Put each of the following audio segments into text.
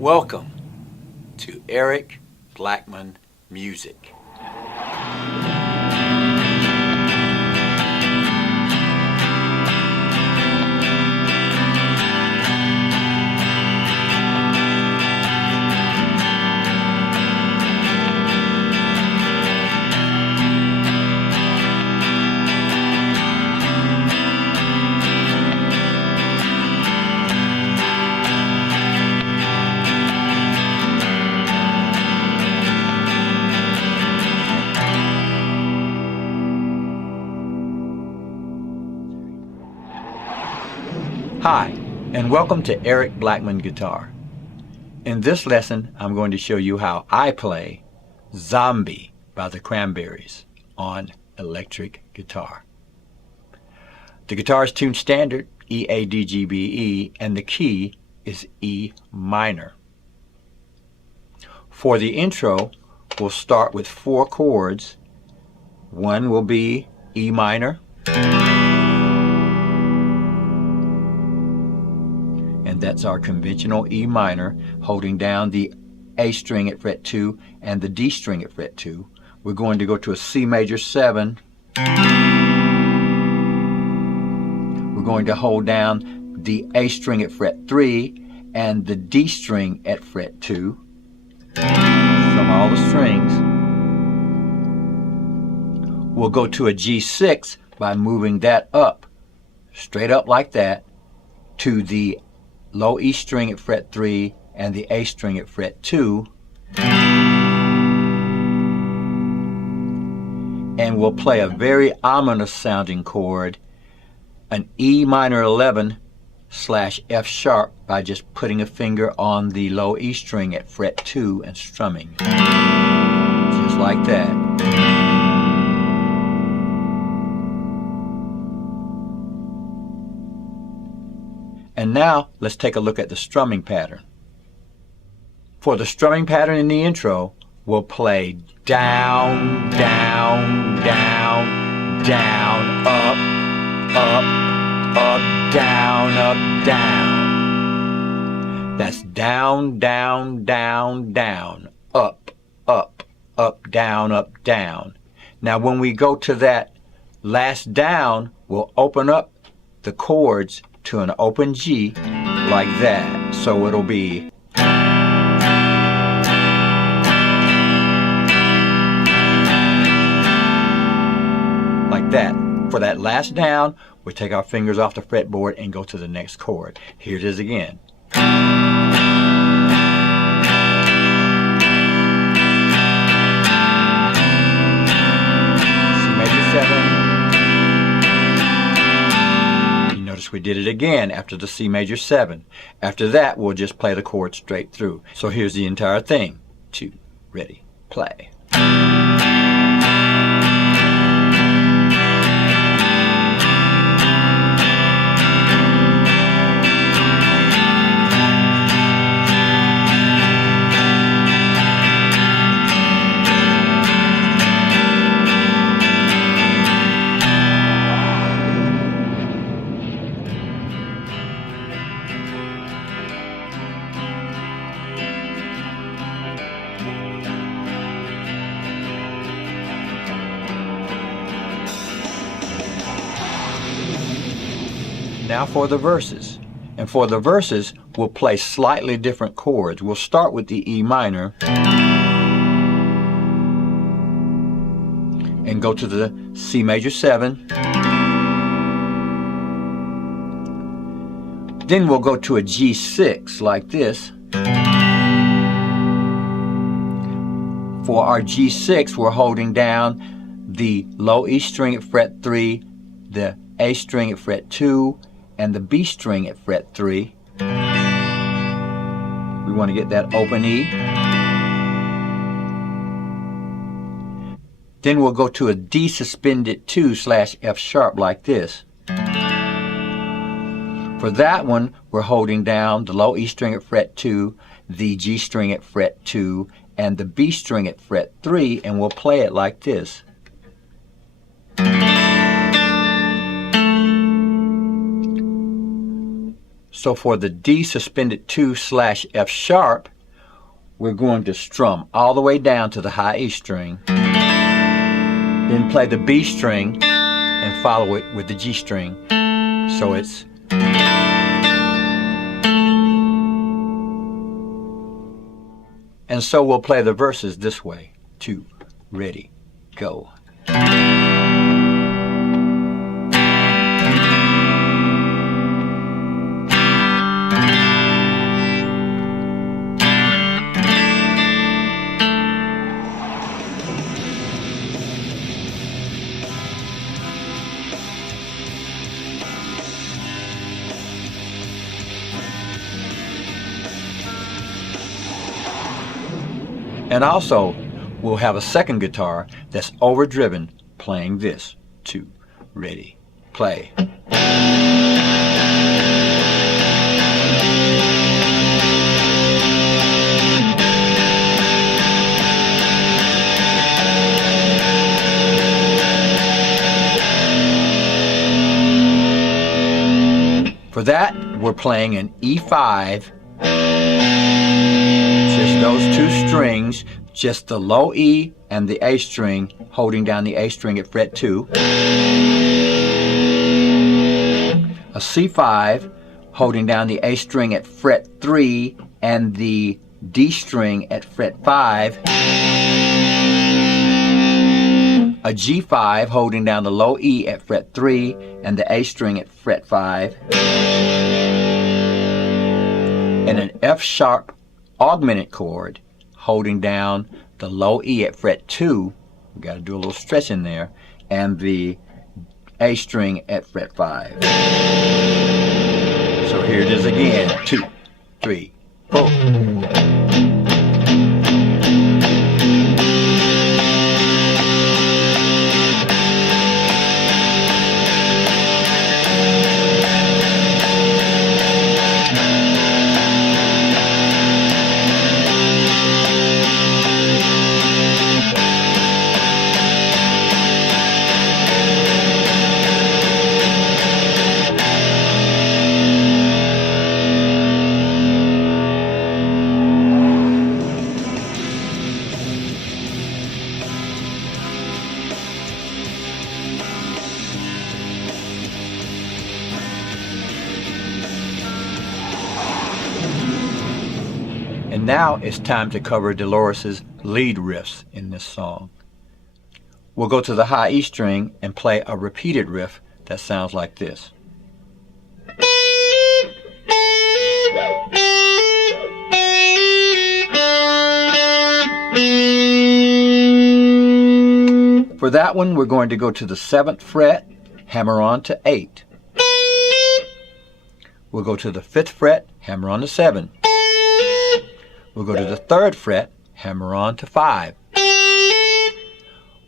Welcome to Eric Blackman Music. Hi, and welcome to Eric Blackman Guitar. In this lesson, I'm going to show you how I play Zombie by the Cranberries on electric guitar. The guitar is tuned standard, E, A, D, G, B, E, and the key is E minor. For the intro, we'll start with 4 chords. One will be E minor, and that's our conventional E minor, holding down the A string at fret 2 and the D string at fret 2. We're going to go to a C major 7. We're going to hold down the A string at fret 3 and the D string at fret 2 from all the strings. We'll go to a G6 by moving that up, straight up like that, to the low E string at fret 3 and the A string at fret 2, and we'll play a very ominous sounding chord, an E minor 11 / F sharp, by just putting a finger on the low E string at fret 2 and strumming, just like that. And now, let's take a look at the strumming pattern. For the strumming pattern in the intro, we'll play down, down, down, down, up, up, up, down, up, down. That's down, down, down, down, up, up, up, down, up, down. Now, when we go to that last down, we'll open up the chords to an open G like that. So it'll be like that. For that last down, we take our fingers off the fretboard and go to the next chord. Here it is again. C major 7. We did it again after the C major 7. After that, we'll just play the chord straight through. So here's the entire thing. 2, ready, play. Now for the verses. And for the verses, we'll play slightly different chords. We'll start with the E minor and go to the C major 7. Then we'll go to a G6 like this. For our G6, we're holding down the low E string at fret 3, the A string at fret 2, and the B string at fret 3. We want to get that open E. Then we'll go to a D suspended 2 / F sharp like this. For that one, we're holding down the low E string at fret 2, the G string at fret 2, and the B string at fret 3, and we'll play it like this. So for the D suspended 2/F sharp, we're going to strum all the way down to the high E string, then play the B string and follow it with the G string. So it's and so we'll play the verses this way. 2, ready, go. And also, we'll have a second guitar that's overdriven playing this. 2, ready, play. For that, we're playing an E5, just those two strings, just the low E and the A string, holding down the A string at fret 2. A C5, holding down the A string at fret 3 and the D string at fret 5. A G5, holding down the low E at fret 3 and the A string at fret 5. And an F sharp augmented chord, holding down the low E at fret 2, we got to do a little stretching there, and the A string at fret 5. So here it is again. 2, 3, 4. And now it's time to cover Dolores' lead riffs in this song. We'll go to the high E string and play a repeated riff that sounds like this. For that one, we're going to go to the 7th fret, hammer on to 8. We'll go to the 5th fret, hammer on to 7. We'll go to the 3rd fret, hammer on to 5.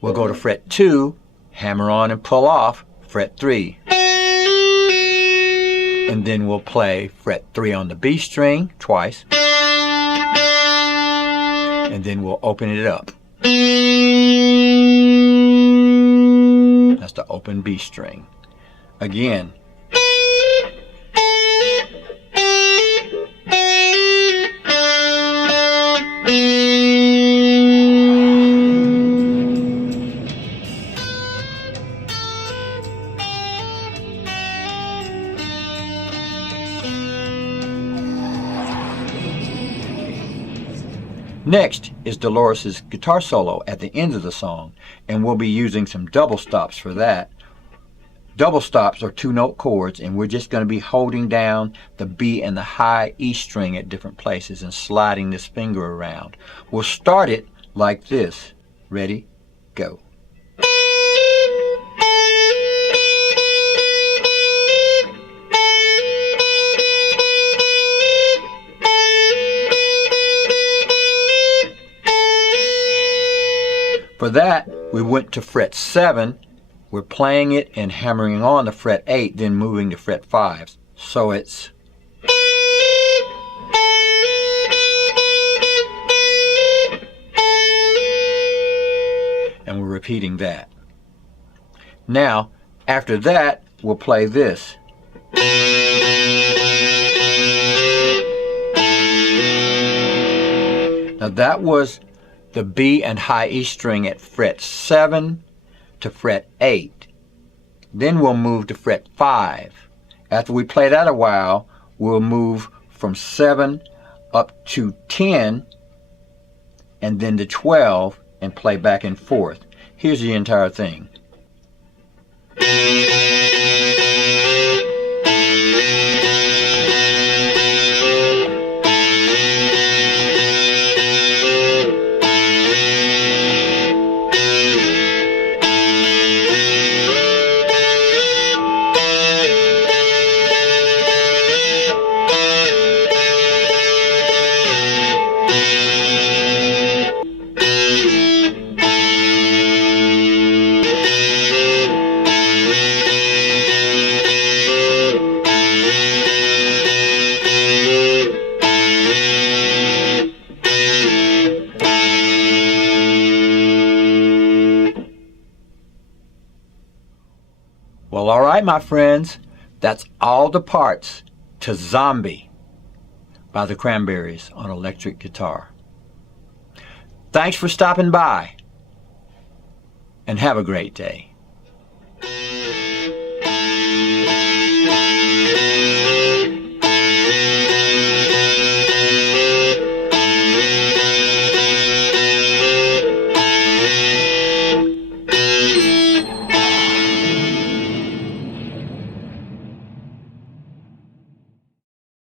We'll go to fret 2, hammer on and pull off fret 3. And then we'll play fret 3 on the B string twice. And then we'll open it up. That's the open B string. Again. Next is Dolores' guitar solo at the end of the song, and we'll be using some double stops for that. Double stops are 2-note chords, and we're just going to be holding down the B and the high E string at different places and sliding this finger around. We'll start it like this. Ready? Go. For that, we went to fret 7. We're playing it and hammering on the fret 8, then moving to fret 5. So it's and we're repeating that. Now, after that, we'll play this. that was the B and high E string at fret 7 to fret 8. Then we'll move to fret 5. After we play that a while, we'll move from 7 up to 10 and then to 12 and play back and forth. Here's the entire thing. Well, all right, my friends, that's all the parts to Zombie by the Cranberries on electric guitar. Thanks for stopping by, and have a great day.